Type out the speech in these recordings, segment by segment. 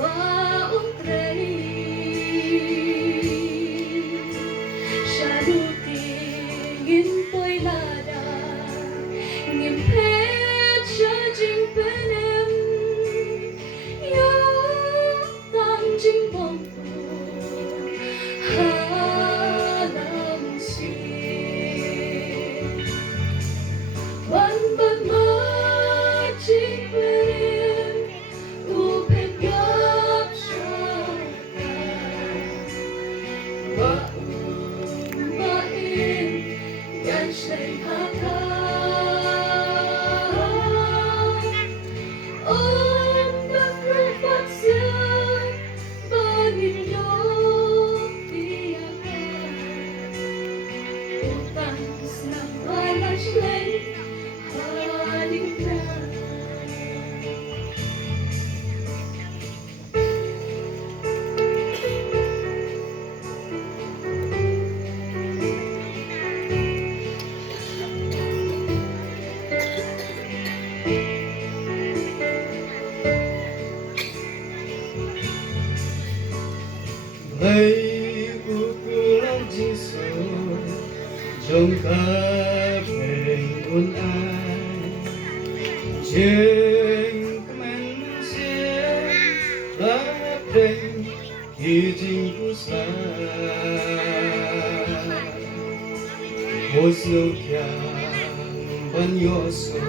và Ukraine siya tingin ko'y lada ngimpet siya jing penem yang jing bongko halam si wan ban ma jing penem upet gap siya wa umain yan siya'y hata lấy ukuran Giêsu trong khắp hình quân ai trên mình sẽ lấp đầy khi chính của xa một siêu kàng ban yo so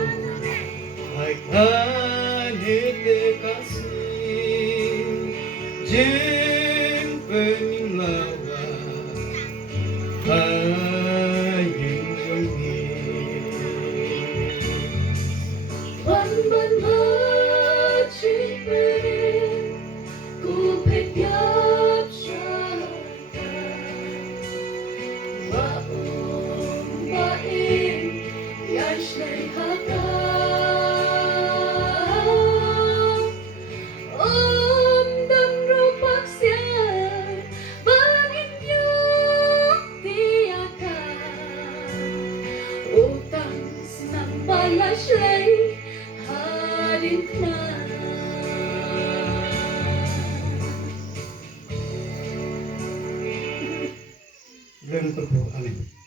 hai kan hết cả si peninglawa hayung jenghi wan ban ma chi penem upet gap siya wa umain yan siya'y hata Balashlay halin na Ganun po, amin.